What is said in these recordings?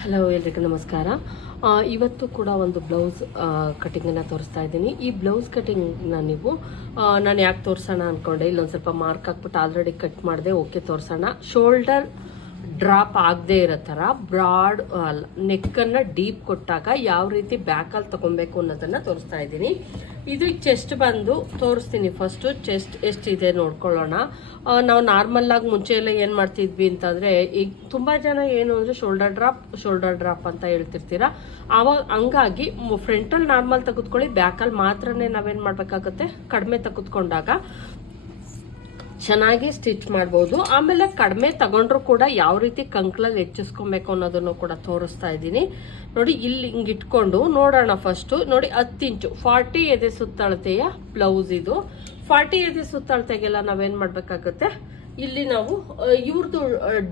Hello ಎಲ್ರಿಗೂ ನಮಸ್ಕಾರ. ಇವತ್ತು ಕೂಡ ಒಂದು ಬ್ಲೌಸ್ ಕಟಿಂಗನ್ನು ತೋರಿಸ್ತಾ ಇದ್ದೀನಿ. ಈ ಬ್ಲೌಸ್ ಕಟಿಂಗ್ನ ನೀವು ನಾನು ಯಾಕೆ ತೋರಿಸೋಣ ಅಂದ್ಕೊಂಡೆ ಇಲ್ಲೊಂದು ಸ್ವಲ್ಪ ಮಾರ್ಕ್ ಹಾಕ್ಬಿಟ್ಟು ಆಲ್ರೆಡಿ ಕಟ್ ಮಾಡಿದೆ, ಓಕೆ, ತೋರಿಸೋಣ. ಶೋಲ್ಡರ್ ಡ್ರಾಪ್ ಆಗದೆ ಇರೋ ಥರ ಬ್ರಾಡ್ ನೆಕ್ಕನ್ನು ಡೀಪ್ ಕೊಟ್ಟಾಗ ಯಾವ ರೀತಿ ಬ್ಯಾಕಲ್ಲಿ ತೊಗೊಬೇಕು ಅನ್ನೋದನ್ನು ತೋರಿಸ್ತಾ ಇದ್ದೀನಿ. ಇದು ಚೆಸ್ಟ್ ಬಂದು ತೋರಿಸ್ತೀನಿ ಫಸ್ಟು. ಚೆಸ್ಟ್ ಎಷ್ಟಿದೆ ನೋಡ್ಕೊಳ್ಳೋಣ. ನಾವು ನಾರ್ಮಲ್ಲಾಗಿ ಮುಂಚೆ ಎಲ್ಲ ಏನು ಮಾಡ್ತಿದ್ವಿ ಅಂತಂದರೆ, ಈಗ ತುಂಬ ಜನ ಏನು ಅಂದರೆ ಶೋಲ್ಡರ್ ಡ್ರಾಪ್ ಶೋಲ್ಡರ್ ಡ್ರಾಪ್ ಅಂತ ಹೇಳ್ತಿರ್ತೀರ? ಆವಾಗ ಹಂಗಾಗಿ ಫ್ರಂಟಲ್ಲಿ ನಾರ್ಮಲ್ ತೆಗೆದುಕೊಳ್ಳಿ, ಬ್ಯಾಕಲ್ಲಿ ಮಾತ್ರನೇ ನಾವೇನು ಮಾಡಬೇಕಾಗುತ್ತೆ? ಕಡಿಮೆ ತೆಗೆದುಕೊಂಡಾಗ. ಚೆನ್ನಾಗಿ ಸ್ಟಿಚ್ ಮಾಡ್ಬೋದು. ಆಮೇಲೆ ಕಡಿಮೆ ತಗೊಂಡ್ರು ಕೂಡ ಯಾವ ರೀತಿ ಕಂಕ್ಲಲ್ಲಿ ಹೆಚ್ಚಿಸ್ಕೊಬೇಕು ಅನ್ನೋದನ್ನು ಕೂಡ ತೋರಿಸ್ತಾ ಇದ್ದೀನಿ. ನೋಡಿ, ಇಲ್ಲಿ ಹಿಂಗೆ ಇಟ್ಕೊಂಡು ನೋಡೋಣ ಫಸ್ಟು ನೋಡಿ, ಹತ್ತು ಇಂಚು. ಫಾರ್ಟಿ ಎದೆ ಸುತ್ತಳತೆಯ ಬ್ಲೌಸ್ ಇದು. ಫಾರ್ಟಿ ಎದೆ ಸುತ್ತಳತೆಗೆಲ್ಲ ನಾವೇನ್ ಮಾಡಬೇಕಾಗುತ್ತೆ? ಇಲ್ಲಿ ನಾವು ಇವ್ರದ್ದು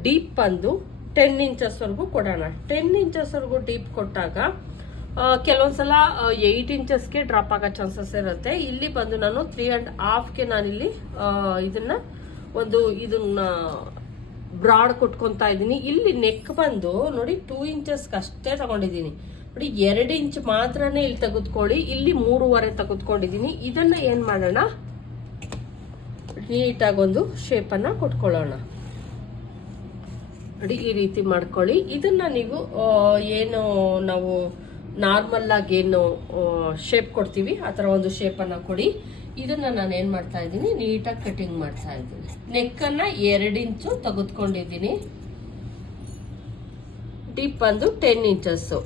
ಡೀಪ್ ಬಂದು ಟೆನ್ ಇಂಚಸ್ವರೆಗೂ ಕೊಡೋಣ. ಟೆನ್ ಇಂಚಸ್ವರೆಗೂ ಡೀಪ್ ಕೊಟ್ಟಾಗ ಕೆಲವೊಂದ್ಸಲ ಏಯ್ಟ್ ಇಂಚಸ್ಗೆ ಡ್ರಾಪ್ ಆಗೋ ಚಾನ್ಸಸ್ ಇರುತ್ತೆ. ಇಲ್ಲಿ ಬಂದು ನಾನು ತ್ರೀ ಅಂಡ್ ಹಾಫ್ಗೆ ನಾನಿಲ್ಲಿ ಇದನ್ನ ಒಂದು ಇದನ್ನ ಬ್ರಾಡ್ ಕೊಟ್ಕೊತಾ ಇದ್ದೀನಿ. ಇಲ್ಲಿ ನೆಕ್ ಬಂದು ನೋಡಿ ಟೂ ಇಂಚಸ್ಗೆ ಅಷ್ಟೇ ತಗೊಂಡಿದ್ದೀನಿ. ನೋಡಿ ಎರಡು ಇಂಚ್ ಮಾತ್ರನೇ ಇಲ್ಲಿ ತೆಗೆದುಕೊಳ್ಳಿ. ಇಲ್ಲಿ ಮೂರುವರೆ ತೆಗೆದುಕೊಂಡಿದ್ದೀನಿ. ಇದನ್ನ ಏನು ಮಾಡೋಣ? ನೀಟಾಗಿ ಒಂದು ಶೇಪನ್ನು ಕೊಟ್ಕೊಳ್ಳೋಣ. ನೋಡಿ ಈ ರೀತಿ ಮಾಡ್ಕೊಳ್ಳಿ. ಇದನ್ನ ನೀವು ಏನು ನಾವು ನಾರ್ಮಲ್ ಆಗಿ ಏನು ಶೇಪ್ ಕೊಡ್ತೀವಿ, ಆ ಥರ ಒಂದು ಶೇಪನ್ನು ಕೊಡಿ. ಇದನ್ನ ನಾನು ಏನು ಮಾಡ್ತಾ ಇದ್ದೀನಿ, ನೀಟಾಗಿ ಕಟಿಂಗ್ ಮಾಡ್ತಾ ಇದ್ದೀನಿ. ನೆಕ್ಕನ್ನು ಎರಡು ಇಂಚು ತೆಗೆದುಕೊಂಡಿದ್ದೀನಿ. ಡಿಪ್ ಬಂದು ಟೆನ್ ಇಂಚಸ್ಸು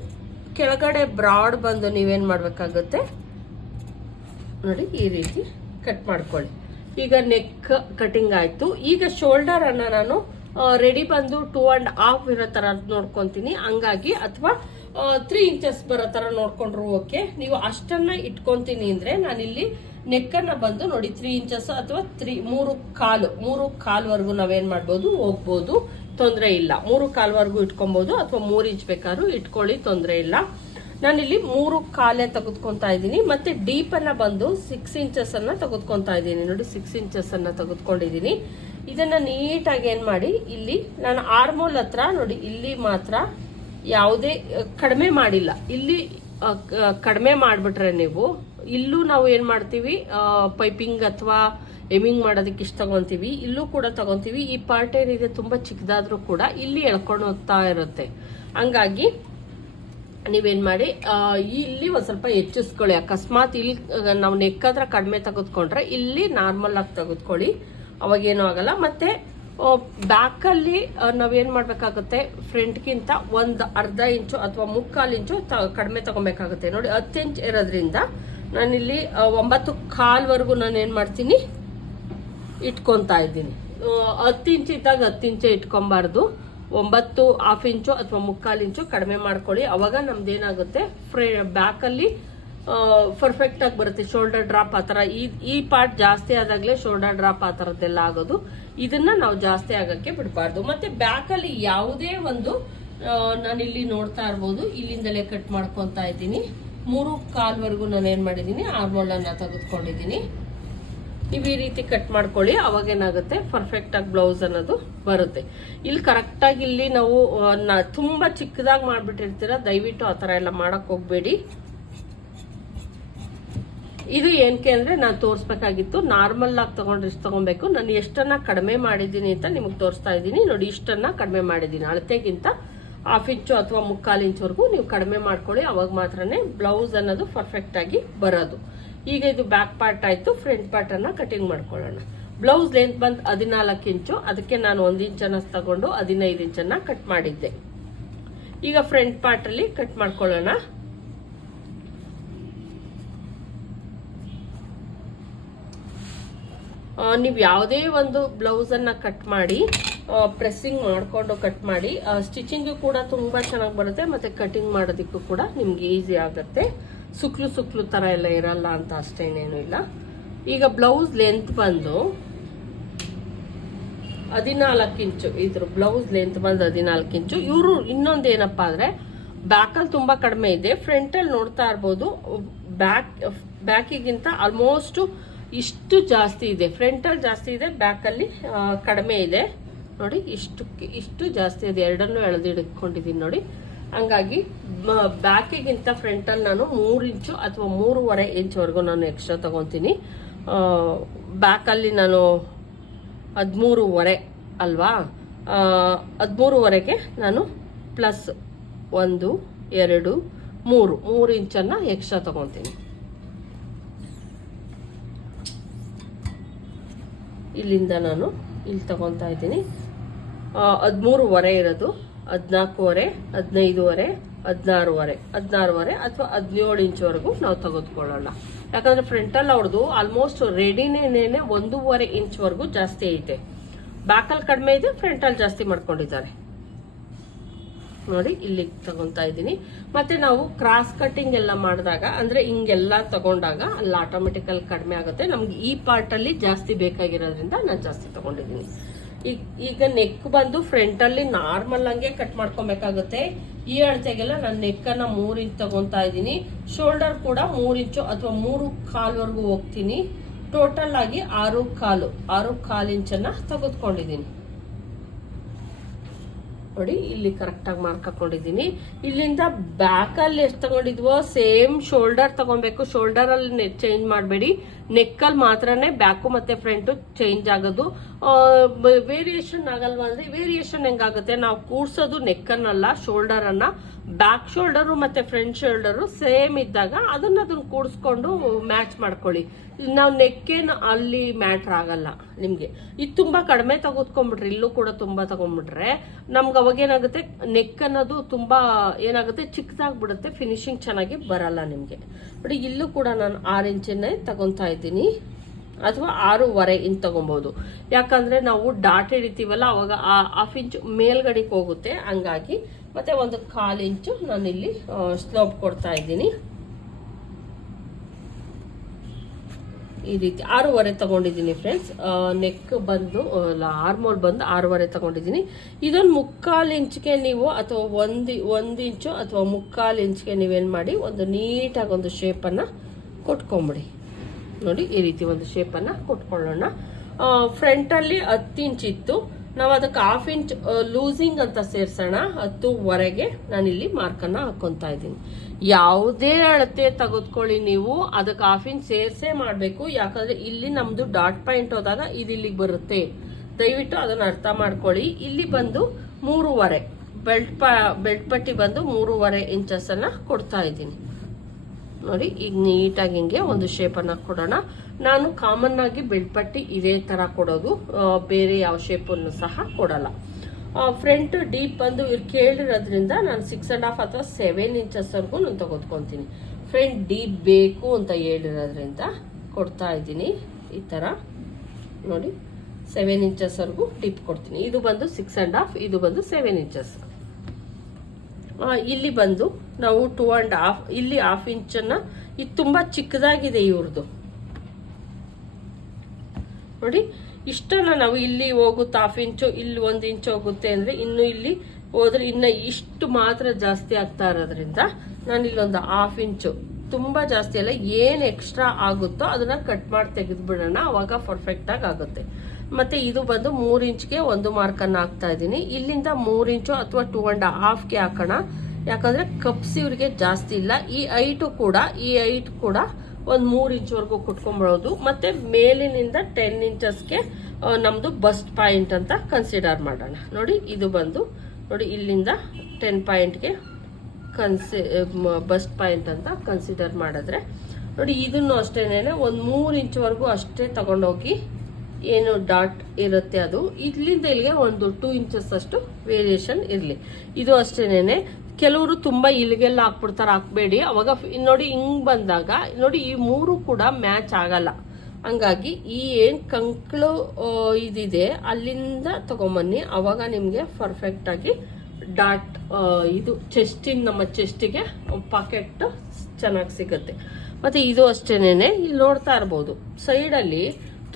ಕೆಳಗಡೆ ಬ್ರಾಡ್ ಬಂದು ನೀವೇನು ಮಾಡಬೇಕಾಗುತ್ತೆ? ನೋಡಿ, ಈ ರೀತಿ ಕಟ್ ಮಾಡ್ಕೊಳ್ಳಿ. ಈಗ ನೆಕ್ ಕಟಿಂಗ್ ಆಯ್ತು. ಈಗ ಶೋಲ್ಡರ್ ಅನ್ನ ನಾನು ರೆಡಿ ಬಂದು ಟೂ ಆ್ಯಂಡ್ ಹಾಫ್ ಇರೋ ಥರ ನೋಡ್ಕೊತೀನಿ. ಹಂಗಾಗಿ, ಅಥವಾ ತ್ರೀ ಇಂಚಸ್ ಬರೋ ಥರ ನೋಡ್ಕೊಂಡ್ರು ಓಕೆ ನೀವು ಅಷ್ಟನ್ನ ಇಟ್ಕೊಂತೀನಿ ಅಂದ್ರೆ ನಾನಿಲ್ಲಿ ನೆಕ್ಕನ್ನು ಬಂದು ನೋಡಿ ತ್ರೀ ಇಂಚಸ್ ಅಥವಾ ತ್ರೀ ಮೂರು ಕಾಲು, ಮೂರು ಕಾಲ್ವರೆಗೂ ನಾವೇನು ಮಾಡ್ಬೋದು, ಹೋಗ್ಬೋದು, ತೊಂದರೆ ಇಲ್ಲ. ಮೂರು ಕಾಲ್ವರೆಗೂ ಇಟ್ಕೊಬಹುದು ಅಥವಾ ಮೂರು ಇಂಚ್ ಬೇಕಾದ್ರೂ ಇಟ್ಕೊಳ್ಳಿ, ತೊಂದರೆ ಇಲ್ಲ. ನಾನಿಲ್ಲಿ ಮೂರು ಕಾಲೇ ತೆಗೆದುಕೊತಾ ಇದ್ದೀನಿ. ಮತ್ತೆ ಡೀಪನ್ನು ಬಂದು ಸಿಕ್ಸ್ ಇಂಚಸ್ ಅನ್ನ ತೆಗೆದುಕೊಂತಾ ಇದ್ದೀನಿ. ನೋಡಿ ಸಿಕ್ಸ್ ಇಂಚಸ್ ಅನ್ನ ತೆಗೆದುಕೊಂಡಿದ್ದೀನಿ. ಇದನ್ನ ನೀಟಾಗಿ ಏನು ಮಾಡಿ, ಇಲ್ಲಿ ನಾನು ಆರ್ಮೋಲ್ ಹತ್ರ, ನೋಡಿ, ಇಲ್ಲಿ ಮಾತ್ರ ಯಾವುದೇ ಕಡಿಮೆ ಮಾಡಿಲ್ಲ. ಇಲ್ಲಿ ಕಡಿಮೆ ಮಾಡಿಬಿಟ್ರೆ ನೀವು, ಇಲ್ಲೂ ನಾವು ಏನು ಮಾಡ್ತೀವಿ ಪೈಪಿಂಗ್ ಅಥವಾ ಎಮಿಂಗ್ ಮಾಡೋದಕ್ಕೆ ಇಷ್ಟ ತಗೊಂತೀವಿ, ಇಲ್ಲೂ ಕೂಡ ತಗೊಂತೀವಿ. ಈ ಪಾರ್ಟ್ ಏನಿದೆ ತುಂಬ ಚಿಕ್ಕದಾದ್ರೂ ಕೂಡ ಇಲ್ಲಿ ಎಳ್ಕೊಂಡು ಹೋಗ್ತಾ ಇರುತ್ತೆ. ಹಂಗಾಗಿ, ನೀವೇನು ಮಾಡಿ ಇಲ್ಲಿ ಒಂದು ಸ್ವಲ್ಪ ಹೆಚ್ಚಿಸ್ಕೊಳ್ಳಿ. ಅಕಸ್ಮಾತ್ ಇಲ್ಲಿ ನಾವು ನೆಕ್ಕಾದ್ರೆ ಕಡಿಮೆ ತೆಗೆದುಕೊಂಡ್ರೆ ಇಲ್ಲಿ ನಾರ್ಮಲ್ ಆಗಿ ತೆಗೆದುಕೊಳ್ಳಿ. ಅವಾಗೇನೂ ಆಗಲ್ಲ. ಮತ್ತೆ ಬ್ಯಾಕ್ ಅಲ್ಲಿ ನಾವೇನ್ ಮಾಡ್ಬೇಕಾಗತ್ತೆ? ಫ್ರಂಟ್ ಗಿಂತ ಒಂದ್ ಅರ್ಧ ಇಂಚು ಅಥವಾ ಮುಕ್ಕಾಲು ಇಂಚು ಕಡಿಮೆ ತಗೊಬೇಕಾಗುತ್ತೆ. ನೋಡಿ, ಹತ್ತು ಇಂಚ್ ಇರೋದ್ರಿಂದ ನಾನಿಲ್ಲಿ ಒಂಬತ್ತು ಕಾಲ್ವರೆಗೂ ನಾನು ಏನ್ ಮಾಡ್ತೀನಿ? ಇಟ್ಕೊಂತಾ ಇದ್ದೀನಿ. ಹತ್ತು ಇಂಚ್ ಇದ್ದಾಗ ಹತ್ತು ಇಂಚೆ ಇಟ್ಕೊಬಾರ್ದು. ಒಂಬತ್ತು ಹಾಫ್ ಇಂಚು ಅಥವಾ ಮುಕ್ಕಾಲು ಇಂಚು ಕಡಿಮೆ ಮಾಡ್ಕೊಳ್ಳಿ. ಅವಾಗ ನಮ್ದು ಏನಾಗುತ್ತೆ ಫ್ರೇ ಬ್ಯಾಕಲ್ಲಿ ಪರ್ಫೆಕ್ಟ್ ಆಗಿ ಬರುತ್ತೆ. ಶೋಲ್ಡರ್ ಡ್ರಾಪ್ ಆ ಥರ. ಈ ಈ ಪಾರ್ಟ್ ಜಾಸ್ತಿ ಆದಾಗಲೇ ಶೋಲ್ಡರ್ ಡ್ರಾಪ್ ಆ ಥರದ್ದೆಲ್ಲ ಆಗೋದು. ಇದನ್ನ ನಾವು ಜಾಸ್ತಿ ಆಗಕ್ಕೆ ಬಿಡಬಾರ್ದು. ಮತ್ತೆ ಬ್ಯಾಕಲ್ಲಿ ಯಾವುದೇ ಒಂದು ನಾನು ನಾನಿಲ್ಲಿ ನೋಡ್ತಾ ಇರ್ಬೋದು, ಇಲ್ಲಿಂದಲೇ ಕಟ್ ಮಾಡ್ಕೊತಾ ಇದ್ದೀನಿ. ಮೂರು ಕಾಲ್ವರೆಗೂ ನಾನು ಏನ್ ಮಾಡಿದ್ದೀನಿ ಆರ್ಮೋಲನ್ನ ತೆಗೆದುಕೊಂಡಿದ್ದೀನಿ. ನೀವು ಈ ರೀತಿ ಕಟ್ ಮಾಡ್ಕೊಳ್ಳಿ ಅವಾಗ ಏನಾಗುತ್ತೆ ಪರ್ಫೆಕ್ಟ್ ಆಗಿ ಬ್ಲೌಸ್ ಅನ್ನೋದು ಬರುತ್ತೆ. ಇಲ್ಲಿ ಕರೆಕ್ಟ್ ಆಗಿ ಇಲ್ಲಿ ನಾವು ತುಂಬಾ ಚಿಕ್ಕದಾಗಿ ಮಾಡ್ಬಿಟ್ಟಿರ್ತೀರ, ದಯವಿಟ್ಟು ಆ ತರ ಎಲ್ಲ ಮಾಡಕ್ ಹೋಗ್ಬೇಡಿ. ಇದು ಏನಕ್ಕೆ ಅಂದ್ರೆ ನಾನು ತೋರಿಸ್ಬೇಕಾಗಿತ್ತು. ನಾರ್ಮಲ್ ಆಗಿ ತಗೊಂಡ್ರೆ ತಗೊಬೇಕು? ನಾನು ಎಷ್ಟನ್ನ ಕಡಿಮೆ ಮಾಡಿದ್ದೀನಿ ಅಂತ ನಿಮಗೆ ತೋರಿಸ್ತಾ ಇದ್ದೀನಿ. ನೋಡಿ, ಇಷ್ಟನ್ನ ಕಡಿಮೆ ಮಾಡಿದ್ದೀನಿ. ಅಳತೆಗಿಂತ ಹಾಫ್ ಇಂಚು ಅಥವಾ ಮುಕ್ಕಾಲು ಇಂಚ್ವರೆಗೂ ನೀವು ಕಡಿಮೆ ಮಾಡ್ಕೊಳ್ಳಿ. ಅವಾಗ ಮಾತ್ರನೇ ಬ್ಲೌಸ್ ಅನ್ನೋದು ಪರ್ಫೆಕ್ಟ್ ಆಗಿ ಬರೋದು. ಈಗ ಇದು ಬ್ಯಾಕ್ ಪಾರ್ಟ್ ಆಯ್ತು. ಫ್ರಂಟ್ ಪಾರ್ಟ್ ಅನ್ನ ಕಟಿಂಗ್ ಮಾಡ್ಕೊಳ್ಳೋಣ. ಬ್ಲೌಸ್ ಲೆಂತ್ ಬಂದು ಹದಿನಾಲ್ಕು ಇಂಚು ಅದಕ್ಕೆ ನಾನು ಒಂದು ಇಂಚನ್ನ ತಗೊಂಡು ಹದಿನೈದು ಇಂಚನ್ನ ಕಟ್ ಮಾಡಿದ್ದೆ. ಈಗ ಫ್ರಂಟ್ ಪಾರ್ಟಲ್ಲಿ ಕಟ್ ಮಾಡ್ಕೊಳ್ಳೋಣ. ನೀವು ಯಾವುದೇ ಒಂದು ಬ್ಲೌಸ್ ಅನ್ನ ಕಟ್ ಮಾಡಿ ಪ್ರೆಸ್ಸಿಂಗ್ ಮಾಡ್ಕೊಂಡು ಕಟ್ ಮಾಡಿ ಸ್ಟಿಚಿಂಗ್ ಕೂಡ ತುಂಬಾ ಚೆನ್ನಾಗಿ ಬರುತ್ತೆ, ಮತ್ತೆ ಕಟಿಂಗ್ ಮಾಡೋದಕ್ಕೂ ಕೂಡ ನಿಮ್ಗೆ ಈಸಿ ಆಗುತ್ತೆ. ಸುಕ್ಲು ಸುಕ್ಲು ತರ ಎಲ್ಲ ಇರಲ್ಲ ಅಂತ ಅಷ್ಟೇನೇನು ಇಲ್ಲ. ಈಗ ಬ್ಲೌಸ್ ಲೆಂತ್ ಬಂದು ಹದಿನಾಲ್ಕು ಇಂಚು, ಇದ್ರ ಬ್ಲೌಸ್ ಲೆಂತ್ ಬಂದು ಹದಿನಾಲ್ಕು ಇಂಚು. ಇವರು ಇನ್ನೊಂದು ಏನಪ್ಪಾ ಅಂದ್ರೆ ಬ್ಯಾಕಲ್ಲಿ ತುಂಬಾ ಕಡಿಮೆ ಇದೆ. ಫ್ರಂಟಲ್ಲಿ ನೋಡ್ತಾ ಇರ್ಬೋದು ಬ್ಯಾಕ್ ಬ್ಯಾಕಿಗಿಂತ ಆಲ್ಮೋಸ್ಟ್ ಇಷ್ಟು ಜಾಸ್ತಿ ಇದೆ. ಫ್ರಂಟಲ್ಲಿ ಜಾಸ್ತಿ ಇದೆ ಬ್ಯಾಕಲ್ಲಿ ಕಡಿಮೆ ಇದೆ. ನೋಡಿ, ಇಷ್ಟು ಇಷ್ಟು ಜಾಸ್ತಿ ಇದೆ. ಎರಡನ್ನೂ ಎಳೆದಿಡ್ಕೊಂಡಿದ್ದೀನಿ ನೋಡಿ. ಹಂಗಾಗಿ ಬ್ಯಾಕಿಗಿಂತ ಫ್ರಂಟಲ್ಲಿ ನಾನು ಮೂರು ಇಂಚು ಅಥವಾ ಮೂರುವರೆ ಇಂಚ್ವರೆಗೂ ನಾನು ಎಕ್ಸ್ಟ್ರಾ ತೊಗೊತೀನಿ. ಬ್ಯಾಕಲ್ಲಿ ನಾನು ಹದಿಮೂರುವರೆ ಅಲ್ವಾ? ಹದಿಮೂರುವರೆಗೆ ನಾನು ಪ್ಲಸ್ ಒಂದು, ಎರಡು, ಮೂರು. ಮೂರು ಇಂಚನ್ನು ಎಕ್ಸ್ಟ್ರಾ ತಗೊತೀನಿ. ಇಲ್ಲಿಂದ ನಾನು ಇಲ್ಲಿ ತಗೊತಾ ಇದ್ದೀನಿ. ಹದಿಮೂರುವರೆ ಇರೋದು. ಹದಿನಾಲ್ಕೂವರೆ, ಹದಿನೈದುವರೆ, ಹದಿನಾರುವರೆ. ಹದಿನಾರುವರೆ ಅಥವಾ ಹದಿನೇಳು ಇಂಚ್ವರೆಗೂ ನಾವು ತೆಗೆದುಕೊಳ್ಳೋಣ. ಯಾಕಂದ್ರೆ ಫ್ರಂಟಲ್ಲಿ ಅವ್ರದ್ದು ಆಲ್ಮೋಸ್ಟ್ ರೆಡಿನೇನೆ ಒಂದೂವರೆ ಇಂಚ್ವರೆಗೂ ಜಾಸ್ತಿ ಐತೆ. ಬ್ಯಾಕಲ್ಲಿ ಕಡಿಮೆ ಇದೆ ಫ್ರಂಟಲ್ಲಿ ಜಾಸ್ತಿ ಮಾಡ್ಕೊಂಡಿದ್ದಾರೆ. ನೋಡಿ ಇಲ್ಲಿ ತಗೊಂತಾ ಇದ್ದೀನಿ. ಮತ್ತೆ ನಾವು ಕ್ರಾಸ್ ಕಟ್ಟಿಂಗ್ ಎಲ್ಲ ಮಾಡಿದಾಗ, ಅಂದ್ರೆ ಹಿಂಗೆಲ್ಲ ತಗೊಂಡಾಗ ಅಲ್ಲಿ ಆಟೋಮೆಟಿಕಲ್ ಕಡಿಮೆ ಆಗುತ್ತೆ. ನಮ್ಗೆ ಈ ಪಾರ್ಟ್ ಅಲ್ಲಿ ಜಾಸ್ತಿ ಬೇಕಾಗಿರೋದ್ರಿಂದ ನಾನು ಜಾಸ್ತಿ ತಗೊಂಡಿದ್ದೀನಿ. ಈಗ ಈಗ ನೆಕ್ ಬಂದು ಫ್ರಂಟ್ ಅಲ್ಲಿ ನಾರ್ಮಲ್ ಹಂಗೆ ಕಟ್ ಮಾಡ್ಕೊಬೇಕಾಗುತ್ತೆ. ಈ ಅಳತೆಗೆಲ್ಲ ನಾನು ನೆಕ್ ಅನ್ನ ಮೂರ್ ಇಂಚ್ ತಗೊಂತಾ ಇದ್ದೀನಿ. ಶೋಲ್ಡರ್ ಕೂಡ ಮೂರ್ ಇಂಚು ಅಥವಾ ಮೂರು ಕಾಲ್ವರೆಗೂ ಹೋಗ್ತೀನಿ. ಟೋಟಲ್ ಆಗಿ ಆರು ಕಾಲು ಆರು ಕಾಲು ಇಂಚನ್ನ ತೆಗೆದುಕೊಂಡಿದ್ದೀನಿ. ನೋಡಿ, ಇಲ್ಲಿ ಕರೆಕ್ಟಾಗಿ ಮಾರ್ಕ್ ಹಾಕೊಂಡಿದ್ದೀನಿ. ಇಲ್ಲಿಂದ ಬ್ಯಾಕಲ್ಲಿ ಎಷ್ಟು ತಗೊಂಡಿದ್ವೋ ಸೇಮ್ ಶೋಲ್ಡರ್ ತಗೊಬೇಕು. ಶೋಲ್ಡರ್ ಅಲ್ಲಿ ಚೇಂಜ್ ಮಾಡಬೇಡಿ. ನೆಕ್ಕಲ್ಲಿ ಮಾತ್ರನೇ ಬ್ಯಾಕು ಮತ್ತೆ ಫ್ರಂಟು ಚೇಂಜ್ ಆಗೋದು. ವೇರಿಯೇಷನ್ ಆಗಲ್ವಾ ಅಂದ್ರೆ ವೇರಿಯೇಷನ್ ಹೆಂಗಾಗುತ್ತೆ? ನಾವು ಕೂಡ್ಸೋದು ಶೋಲ್ಡರ್ ಅನ್ನ. ಬ್ಯಾಕ್ ಶೋಲ್ಡರು ಮತ್ತೆ ಫ್ರಂಟ್ ಶೋಲ್ಡರು ಸೇಮ್ ಇದ್ದಾಗ ಅದನ್ನ ಅದನ್ನ ಕೂಡಿಸ್ಕೊಂಡು ಮ್ಯಾಚ್ ಮಾಡ್ಕೊಳ್ಳಿ. ನಾವು ನೆಕ್ಕೇನು ಅಲ್ಲಿ ಮ್ಯಾಟ್ರ್ ಆಗಲ್ಲ ನಿಮಗೆ. ಇದು ತುಂಬಾ ಕಡಿಮೆ ತೆಗೆದುಕೊಂಡ್ಬಿಟ್ರೆ ಇಲ್ಲೂ ಕೂಡ ತುಂಬಾ ತಗೊಂಡ್ಬಿಟ್ರೆ ನಮ್ಗೆ ಅವಾಗ ಏನಾಗುತ್ತೆ, ನೆಕ್ ಅನ್ನೋದು ತುಂಬಾ ಏನಾಗುತ್ತೆ ಚಿಕ್ಕದಾಗ್ಬಿಡುತ್ತೆ ಫಿನಿಶಿಂಗ್ ಚೆನ್ನಾಗಿ ಬರಲ್ಲ ನಿಮಗೆ. ಬಟ್ ಇಲ್ಲೂ ಕೂಡ ನಾನು ಆರು ಇಂಚನ್ನೇ ತಗೊತಾ ಇದ್ದೀನಿ. ಅಥವಾ ಆರೂವರೆ ಇಂಚ್ ತಗೊಬೋದು. ಯಾಕಂದ್ರೆ ನಾವು ಡಾಟ್ ಹಿಡಿತೀವಲ್ಲ, ಅವಾಗ ಹಾಫ್ ಇಂಚ್ ಮೇಲ್ಗಡೆಗೆ ಹೋಗುತ್ತೆ. ಹಂಗಾಗಿ ಮತ್ತೆ ಒಂದು ಕಾಲು ಇಂಚು ನಾನಿಲ್ಲಿ ಸ್ಲೋಪ್ ಕೊಡ್ತಾ ಇದ್ದೀನಿ. ಈ ರೀತಿ ಆರೂವರೆ ತಗೊಂಡಿದ್ದೀನಿ ಫ್ರೆಂಡ್ಸ್ ನೆಕ್ ಬಂದು ಆರ್ಮೋಲ್ ಬಂದು ಆರೂವರೆ ತಗೊಂಡಿದ್ದೀನಿ. ಇದೊಂದು ಮುಕ್ಕಾಲು ಇಂಚ್ಗೆ ನೀವು ಅಥವಾ ಒಂದು ಒಂದು ಇಂಚು ಅಥವಾ ಮುಕ್ಕಾಲು ಇಂಚ್ಗೆ ನೀವೇನು ಮಾಡಿ ಒಂದು ನೀಟಾಗಿ ಒಂದು ಶೇಪನ್ನು ಕೊಟ್ಕೊಂಬಿಡಿ. ನೋಡಿ, ಈ ರೀತಿ ಒಂದು ಶೇಪನ್ನು ಕೊಟ್ಕೊಳ್ಳೋಣ. ಫ್ರಂಟಲ್ಲಿ ಹತ್ತು ಇಂಚ್ ಇತ್ತು. ನಾವು ಅದಕ್ಕೆ ಹಾಫ್ ಇಂಚ್ ಲೂಸಿಂಗ್ ಅಂತ ಸೇರ್ಸೋಣ. ಹತ್ತುವರೆಗೆ ನಾನಿಲ್ಲಿ ಮಾರ್ಕನ್ನು ಹಾಕೊತಾ ಇದ್ದೀನಿ. ಯಾವುದೇ ಅಳತೆ ತೆಗೆದುಕೊಳ್ಳಿ ನೀವು. ಅದಕ್ಕೆ ಹಾಫ್ ಇಂಚ್ ಸೇರ್ಸೇ ಮಾಡಬೇಕು. ಯಾಕಂದ್ರೆ ಇಲ್ಲಿ ನಮ್ದು ಡಾಟ್ ಪಾಯಿಂಟ್ ಹೋದಾಗ ಇದು ಇಲ್ಲಿಗೆ ಬರುತ್ತೆ. ದಯವಿಟ್ಟು ಅದನ್ನ ಅರ್ಥ ಮಾಡ್ಕೊಳ್ಳಿ. ಇಲ್ಲಿ ಬಂದು ಮೂರುವರೆ. ಬೆಲ್ಟ್ ಪ, ಬೆಲ್ಟ್ ಪಟ್ಟಿ ಬಂದು ಮೂರುವರೆ ಇಂಚಸ್ ಅನ್ನ ಕೊಡ್ತಾ ಇದ್ದೀನಿ. ನೋಡಿ, ಈಗ ನೀಟಾಗಿ ಹಿಂಗೆ ಒಂದು ಶೇಪನ್ನು ಕೊಡೋಣ. ನಾನು ಕಾಮನ್ ಆಗಿ ಬೆಳ್ಪಟ್ಟಿ ಪಟ್ಟಿ ಇದೇ ತರ ಕೊಡೋದು. ಬೇರೆ ಯಾವ ಶೇಪನ್ನು ಸಹ ಕೊಡಲ್ಲ. ಫ್ರಂಟ್ ಡೀಪ್ ಬಂದು ಇವ್ರು ಕೇಳಿರೋದ್ರಿಂದ ನಾನು ಸಿಕ್ಸ್ ಅಂಡ್ ಹಾಫ್ ಅಥವಾ ಸೆವೆನ್ ಇಂಚಸ್ವರೆಗೂ ನಾನು ತೊಗೊತ್ಕೊತೀನಿ ಫ್ರಂಟ್ ಡೀಪ್ ಬೇಕು ಅಂತ ಹೇಳಿರೋದ್ರಿಂದ ಕೊಡ್ತಾ ಇದ್ದೀನಿ. ಈ ಥರ ನೋಡಿ ಸೆವೆನ್ ಇಂಚಸ್ವರೆಗೂ ಡೀಪ್ ಕೊಡ್ತೀನಿ. ಇದು ಬಂದು ಸಿಕ್ಸ್ ಆ್ಯಂಡ್ ಹಾಫ್ ಇದು ಬಂದು ಸೆವೆನ್ ಇಂಚಸ್ ಇಲ್ಲಿ ಬಂದು ನಾವು ಟೂ ಆ್ಯಂಡ್ ಹಾಫ್ ಇಲ್ಲಿ ಹಾಫ್ ಇಂಚನ್ನು ಇದು ತುಂಬ ಚಿಕ್ಕದಾಗಿದೆ ಇವ್ರದ್ದು ನೋಡಿ ಇಷ್ಟನ್ನ ನಾವು ಇಲ್ಲಿ ಹೋಗುತ್ತೆ ಹಾಫ್ ಇಂಚು ಇಲ್ಲಿ ಒಂದು ಇಂಚು ಹೋಗುತ್ತೆ ಅಂದ್ರೆ ಇನ್ನು ಇಲ್ಲಿ ಹೋದ್ರೆ ಇನ್ನ ಇಷ್ಟು ಮಾತ್ರ ಜಾಸ್ತಿ ಆಗ್ತಾ ಇರೋದ್ರಿಂದ ನಾನು ಇಲ್ಲೊಂದು ಹಾಫ್ ಇಂಚು ತುಂಬಾ ಜಾಸ್ತಿ ಅಲ್ಲ, ಏನ್ ಎಕ್ಸ್ಟ್ರಾ ಆಗುತ್ತೋ ಅದನ್ನ ಕಟ್ ಮಾಡಿ ತೆಗೆದು ಬಿಡೋಣ ಅವಾಗ ಪರ್ಫೆಕ್ಟ್ ಆಗಿ ಆಗುತ್ತೆ. ಮತ್ತೆ ಇದು ಬಂದು ಮೂರ್ ಇಂಚ್ಗೆ ಒಂದು ಮಾರ್ಕ್ ಅನ್ನ ಹಾಕ್ತಾ ಇದ್ದೀನಿ. ಇಲ್ಲಿಂದ ಮೂರ್ ಇಂಚು ಅಥವಾ ಟೂ ಅಂಡ್ ಹಾಫ್ಗೆ ಹಾಕೋಣ. ಯಾಕಂದ್ರೆ ಕಪ್ಸ್ ಇವ್ರಿಗೆ ಜಾಸ್ತಿ ಇಲ್ಲ. ಈ ಐಟು ಕೂಡ, ಈ ಐಟ್ ಕೂಡ ಒಂದ್ ಮೂರ್ ಇಂಚ್ವರೆಗೂ ಕುಟ್ಕೊಂಡ್ಬಿಡೋದು ಮತ್ತೆ ಮೇಲಿನಿಂದ ಟೆನ್ ಇಂಚಸ್ಗೆ ನಮ್ದು ಬಸ್ಟ್ ಪಾಯಿಂಟ್ ಅಂತ ಕನ್ಸಿಡರ್ ಮಾಡೋಣ. ನೋಡಿ, ಇದು ಬಂದು, ನೋಡಿ, ಇಲ್ಲಿಂದ ಟೆನ್ ಪಾಯಿಂಟ್ಗೆ ಕನ್ಸಿ ಬಸ್ಟ್ ಪಾಯಿಂಟ್ ಅಂತ ಕನ್ಸಿಡರ್ ಮಾಡಿದ್ರೆ, ನೋಡಿ, ಇದನ್ನು ಅಷ್ಟೇನೆ ಒಂದು ಮೂರು ಇಂಚ್ವರೆಗೂ ಅಷ್ಟೇ ತಗೊಂಡೋಗಿ ಏನು ಡಾಟ್ ಇರುತ್ತೆ ಅದು. ಇಲ್ಲಿಂದ ಇಲ್ಲಿಗೆ ಒಂದು ಟೂ ಇಂಚಸ್ ಅಷ್ಟು ವೇರಿಯೇಷನ್ ಇರಲಿ. ಇದು ಅಷ್ಟೇನೆ ಕೆಲವರು ತುಂಬಾ ಇಲ್ಲಿಗೆಲ್ಲ ಹಾಕ್ಬಿಡ್ತಾರೆ, ಹಾಕ್ಬೇಡಿ. ಅವಾಗ ನೋಡಿ ಹಿಂಗ್ ಬಂದಾಗ ನೋಡಿ ಈ ಮೂರು ಕೂಡ ಮ್ಯಾಚ್ ಆಗಲ್ಲ. ಹಂಗಾಗಿ ಈ ಏನ್ ಕಂಕ್ಳು ಇದಿದೆ, ಅಲ್ಲಿಂದ ತಗೊಂಬನ್ನಿ. ಅವಾಗ ನಿಮ್ಗೆ ಪರ್ಫೆಕ್ಟ್ ಆಗಿ ಡಾಟ್ ಇದು ಚೆಸ್ಟಿನ ನಮ್ಮ ಚೆಸ್ಟಿಗೆ ಪಾಕೆಟ್ ಚೆನ್ನಾಗಿ ಸಿಗುತ್ತೆ. ಮತ್ತೆ ಇದು ಅಷ್ಟೇನೆ ಇಲ್ಲಿ ನೋಡ್ತಾ ಇರ್ಬೋದು. ಸೈಡಲ್ಲಿ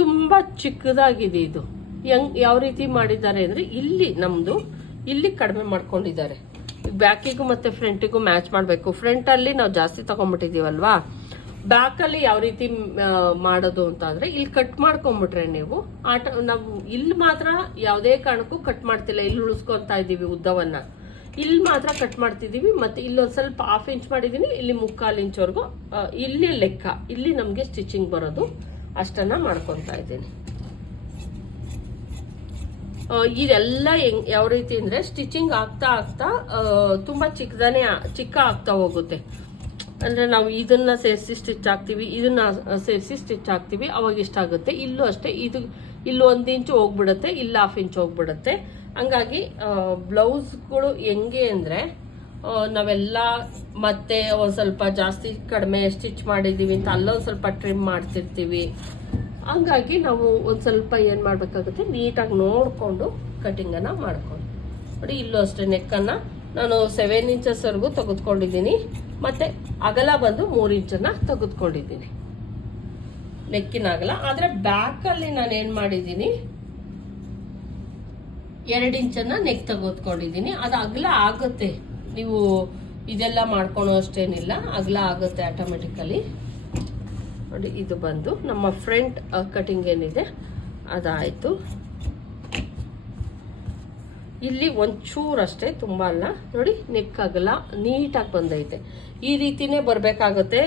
ತುಂಬಾ ಚಿಕ್ಕದಾಗಿದೆ ಇದು. ಹೆಂಗ್, ಯಾವ ರೀತಿ ಮಾಡಿದ್ದಾರೆ ಅಂದ್ರೆ ಇಲ್ಲಿ ನಮ್ದು, ಇಲ್ಲಿ ಕಡಿಮೆ ಮಾಡ್ಕೊಂಡಿದ್ದಾರೆ. ಬ್ಯಾಕಿಗೂ ಮತ್ತೆ ಫ್ರಂಟಿಗೂ ಮ್ಯಾಚ್ ಮಾಡಬೇಕು. ಫ್ರಂಟ್ ಅಲ್ಲಿ ನಾವು ಜಾಸ್ತಿ ತಗೊಂಡ್ಬಿಟ್ಟಿದೀವಲ್ವಾ ಬ್ಯಾಕ್ ಅಲ್ಲಿ ಯಾವ ರೀತಿ ಮಾಡೋದು ಅಂತ ಅಂದ್ರೆ ಇಲ್ಲಿ ಕಟ್ ಮಾಡ್ಕೊಂಬಿಟ್ರೆ ನೀವು ಆಟ, ನಾವು ಇಲ್ಲಿ ಮಾತ್ರ ಯಾವುದೇ ಕಾರಣಕ್ಕೂ ಕಟ್ ಮಾಡ್ತಿಲ್ಲ. ಇಲ್ಲಿ ಉಳಿಸ್ಕೊತ ಇದೀವಿ ಉದ್ದವನ್ನ. ಇಲ್ಲಿ ಮಾತ್ರ ಕಟ್ ಮಾಡ್ತಿದ್ದೀವಿ ಮತ್ತೆ ಇಲ್ಲೊಂದು ಸ್ವಲ್ಪ ಹಾಫ್ ಇಂಚ್ ಮಾಡಿದ್ದೀನಿ. ಇಲ್ಲಿ ಮುಕ್ಕಾಲು ಇಂಚ್ವರೆಗೂ ಇಲ್ಲಿ ಲೆಕ್ಕ. ಇಲ್ಲಿ ನಮಗೆ ಸ್ಟಿಚಿಂಗ್ ಬರೋದು ಅಷ್ಟನ್ನ ಮಾಡ್ಕೊತಾ ಇದ್ದೀನಿ. ಇದೆಲ್ಲ ಹೆಂಗ್ ಯಾವ ರೀತಿ ಅಂದ್ರೆ ಸ್ಟಿಚಿಂಗ್ ಆಗ್ತಾ ಆಗ್ತಾ ತುಂಬಾ ಚಿಕ್ಕದಾನೆ ಚಿಕ್ಕ ಆಗ್ತಾ ಹೋಗುತ್ತೆ. ಅಂದ್ರೆ ನಾವು ಇದನ್ನ ಸೇರಿಸಿ ಸ್ಟಿಚ್ ಹಾಕ್ತಿವಿ, ಇದನ್ನ ಸೇರಿಸಿ ಸ್ಟಿಚ್ ಹಾಕ್ತಿವಿ, ಅವಾಗ ಇಷ್ಟ ಆಗುತ್ತೆ. ಇಲ್ಲೂ ಅಷ್ಟೇ, ಇದು, ಇಲ್ಲಿ ಒಂದು ಇಂಚು ಹೋಗ್ಬಿಡುತ್ತೆ, ಇಲ್ಲ ಹಾಫ್ ಇಂಚ್ ಹೋಗ್ಬಿಡುತ್ತೆ. ಹಂಗಾಗಿ ಬ್ಲೌಸ್ಗಳು ಹೆಂಗೆ ಅಂದ್ರೆ ನಾವೆಲ್ಲ ಮತ್ತೆ ಒಂದ್ ಸ್ವಲ್ಪ ಜಾಸ್ತಿ ಕಡಿಮೆ ಸ್ಟಿಚ್ ಮಾಡಿದೀವಿ ಅಂತ ಅಲ್ಲೊಂದ್ ಸ್ವಲ್ಪ ಟ್ರಿಮ್ ಮಾಡ್ತಿರ್ತೀವಿ. ಹಂಗಾಗಿ ನಾವು ಒಂದು ಸ್ವಲ್ಪ ಏನು ಮಾಡಬೇಕಾಗುತ್ತೆ, ನೀಟಾಗಿ ನೋಡ್ಕೊಂಡು ಕಟಿಂಗ್ ಅನ್ನ ಮಾಡ್ಕೊಂಡು. ನೋಡಿ, ಇಲ್ಲೂ ಅಷ್ಟೇ ನೆಕ್ಕನ್ನು ನಾನು ಸೆವೆನ್ ಇಂಚಸ್ವರೆಗೂ ತೆಗೆದುಕೊಂಡಿದ್ದೀನಿ. ಮತ್ತೆ ಅಗಲ ಬಂದು ಮೂರು ಇಂಚನ್ನು ತೆಗೆದುಕೊಂಡಿದ್ದೀನಿ. ನೆಕ್ಕಿನ ಅಗಲ. ಆದ್ರೆ ಬ್ಯಾಕ್ ಅಲ್ಲಿ ನಾನು ಏನು ಮಾಡಿದ್ದೀನಿ, ಎರಡು ಇಂಚನ್ನು ನೆಕ್ ತೆಗೆದುಕೊಂಡಿದ್ದೀನಿ. ಅದು ಅಗಲ ಆಗುತ್ತೆ. ನೀವು ಇದೆಲ್ಲ ಮಾಡ್ಕೊಳೋ ಅಷ್ಟೇನಿಲ್ಲ. ಅಗಲ ಆಗುತ್ತೆ ಆಟೋಮೆಟಿಕಲಿ ನೋಡಿ, ಇದು ಬಂದು ನಮ್ಮ ಫ್ರಂಟ್ ಕಟಿಂಗ್ ಏನಿದೆ, ಅದಾಯಿತು. ಇಲ್ಲಿ ಒಂಚೂರು ಅಷ್ಟೇ, ತುಂಬ ಅಲ್ಲ. ನೋಡಿ ನೆಕ್ ಆಗಲ್ಲ ನೀಟಾಗಿ ಬಂದೈತೆ. ಈ ರೀತಿನೇ ಬರಬೇಕಾಗುತ್ತೆ.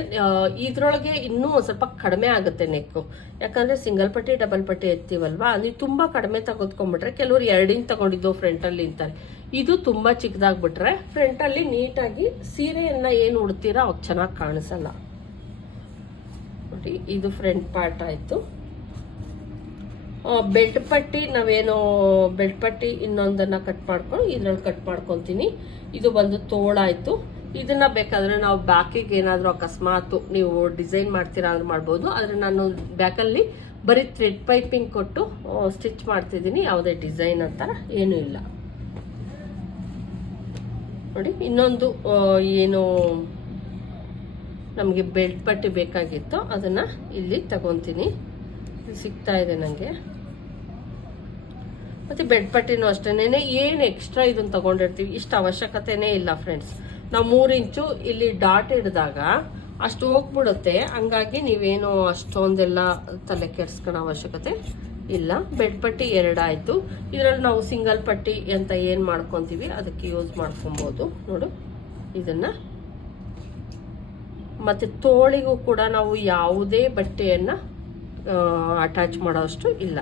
ಇದರೊಳಗೆ ಇನ್ನೂ ಸ್ವಲ್ಪ ಕಡಿಮೆ ಆಗುತ್ತೆ ನೆಕ್ಕು. ಯಾಕಂದ್ರೆ ಸಿಂಗಲ್ ಪಟ್ಟಿ ಡಬಲ್ ಪಟ್ಟಿ ಎತ್ತೀವಲ್ವಾ? ನೀವು ತುಂಬ ಕಡಿಮೆ ತೆಗೆದುಕೊಂಡ್ಬಿಟ್ರೆ ಕೆಲವರು ಎರಡು ಇಂಚ್ ತಗೊಂಡಿದ್ದು ಫ್ರಂಟಲ್ಲಿ ಅಂತಾರೆ. ಇದು ತುಂಬ ಚಿಕ್ಕದಾಗ್ಬಿಟ್ರೆ, ಫ್ರಂಟಲ್ಲಿ ನೀಟಾಗಿ ಸೀರೆಯನ್ನು ಏನು ಉಡ್ತೀರಾ ಅವಾಗ ಚೆನ್ನಾಗಿ ಕಾಣಿಸಲ್ಲ. ನೋಡಿ ಇದು ಫ್ರಂಟ್ ಪಾರ್ಟ್ ಆಯ್ತು. ಬೆಲ್ಟ್ ಪಟ್ಟಿ, ನಾವೇನು ಬೆಲ್ಟ್ ಪಟ್ಟಿ ಇನ್ನೊಂದನ್ನ ಕಟ್ ಮಾಡ್ಕೊಂಡು ಇದ್ರಲ್ಲಿ ಕಟ್ ಮಾಡ್ಕೊತೀನಿ ಇದು ಬಂದು ತೋಳಾಯಿತು ಇದನ್ನ ಬೇಕಾದ್ರೆ ನಾವು ಬ್ಯಾಕಿಗೆ ಏನಾದರೂ ಅಕಸ್ಮಾತ್ ನೀವು ಡಿಸೈನ್ ಮಾಡ್ತೀರಾ ಅಂದ್ರೆ ಮಾಡ್ಬೋದು. ಆದ್ರೆ ನಾನು ಬ್ಯಾಕಲ್ಲಿ ಬರೀ ಥ್ರೆಡ್ ಪೈಪಿಂಗ್ ಕೊಟ್ಟು ಸ್ಟಿಚ್ ಮಾಡ್ತಿದ್ದೀನಿ. ಯಾವುದೇ ಡಿಸೈನ್ ಅಂತ ಏನೂ ಇಲ್ಲ. ನೋಡಿ, ಇನ್ನೊಂದು ಏನು ನಮಗೆ ಬೆಲ್ಟ್ ಪಟ್ಟಿ ಬೇಕಾಗಿತ್ತು ಅದನ್ನು ಇಲ್ಲಿ ತಗೊತೀನಿ. ಸಿಗ್ತಾ ಇದೆ ನನಗೆ ಮತ್ತೆ ಬೆಡ್ ಪಟ್ಟಿನೂ ಅಷ್ಟೇನೆ ಏನು ಎಕ್ಸ್ಟ್ರಾ ಇದನ್ನ ತಗೊಂಡಿರ್ತೀವಿ? ಇಷ್ಟು ಅವಶ್ಯಕತೆನೇ ಇಲ್ಲ ಫ್ರೆಂಡ್ಸ್ ನಾವು ಮೂರು ಇಂಚು ಇಲ್ಲಿ ಡಾಟ್ ಹಿಡಿದಾಗ ಅಷ್ಟು ಹೋಗ್ಬಿಡುತ್ತೆ. ಹಂಗಾಗಿ ನೀವೇನು ಅಷ್ಟೊಂದೆಲ್ಲ ತಲೆ ಕೆಡ್ಸ್ಕೊಳ್ಳೋ ಅವಶ್ಯಕತೆ ಇಲ್ಲ. ಬೆಡ್ ಪಟ್ಟಿ ಎರಡಾಯಿತು ಇದರಲ್ಲಿ ನಾವು ಸಿಂಗಲ್ ಪಟ್ಟಿ ಅಂತ ಏನು ಮಾಡ್ಕೊಂತೀವಿ? ಅದಕ್ಕೆ ಯೂಸ್ ಮಾಡ್ಕೊಬೋದು. ನೋಡು. ಇದನ್ನ ಮತ್ತೆ ತೋಳಿಗೂ ಕೂಡ ನಾವು ಯಾವುದೇ ಬಟ್ಟೆಯನ್ನ ಅಟ್ಯಾಚ್ ಮಾಡೋಷ್ಟು ಇಲ್ಲ.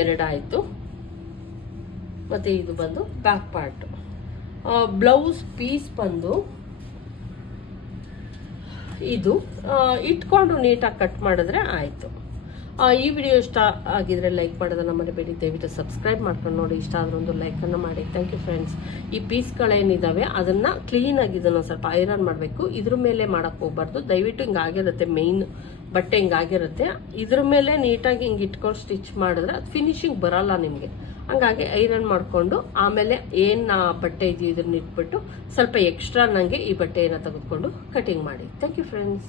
ಎರಡಾಯಿತು. ಮತ್ತೆ ಇದು ಬಂದು ಬ್ಯಾಕ್ ಪಾರ್ಟ್ ಬ್ಲೌಸ್ ಪೀಸ್ ಬಂದು ಇದು ಇಟ್ಕೊಂಡು ನೀಟಾಗಿ ಕಟ್ ಮಾಡಿದ್ರೆ ಆಯಿತು. ಈ ವಿಡಿಯೋ ಇಷ್ಟ ಆಗಿದ್ರೆ ಲೈಕ್ ಮಾಡೋದನ್ನ ಮರಿಬೇಡಿ. ದಯವಿಟ್ಟು ಸಬ್ಸ್ಕ್ರೈಬ್ ಮಾಡ್ಕೊಂಡು ನೋಡಿ, ಇಷ್ಟ ಆದ್ರೆ ಒಂದು ಲೈಕನ್ನು ಮಾಡಿ. ಥ್ಯಾಂಕ್ ಯು ಫ್ರೆಂಡ್ಸ್ ಈ ಪೀಸ್ಗಳೇನಿದ್ದಾವೆ ಅದನ್ನು ಕ್ಲೀನಾಗಿ ಇದನ್ನು ಸ್ವಲ್ಪ ಐರನ್ ಮಾಡಬೇಕು. ಇದ್ರ ಮೇಲೆ ಮಾಡೋಕ್ಕೆ ಹೋಗ್ಬಾರ್ದು. ದಯವಿಟ್ಟು ಹಿಂಗಾಗಿರುತ್ತೆ ಮೇಯ್ನ್ ಬಟ್ಟೆ ಹಿಂಗಾಗಿರುತ್ತೆ ಇದ್ರ ಮೇಲೆ ನೀಟಾಗಿ ಹಿಂಗೆ ಇಟ್ಕೊಂಡು ಸ್ಟಿಚ್ ಮಾಡಿದ್ರೆ ಅದು ಫಿನಿಶಿಂಗ್ ಬರಲ್ಲ ನಿಮಗೆ. ಹಂಗಾಗಿ ಐರನ್ ಮಾಡಿಕೊಂಡು ಆಮೇಲೆ ಏನು ಬಟ್ಟೆ ಇದೆಯೋ ಇದನ್ನ ಇಟ್ಬಿಟ್ಟು ಸ್ವಲ್ಪ ಎಕ್ಸ್ಟ್ರಾ ನನಗೆ ಈ ಬಟ್ಟೆಯನ್ನು ತೆಗೆದುಕೊಂಡು ಕಟಿಂಗ್ ಮಾಡಿ. Thank you friends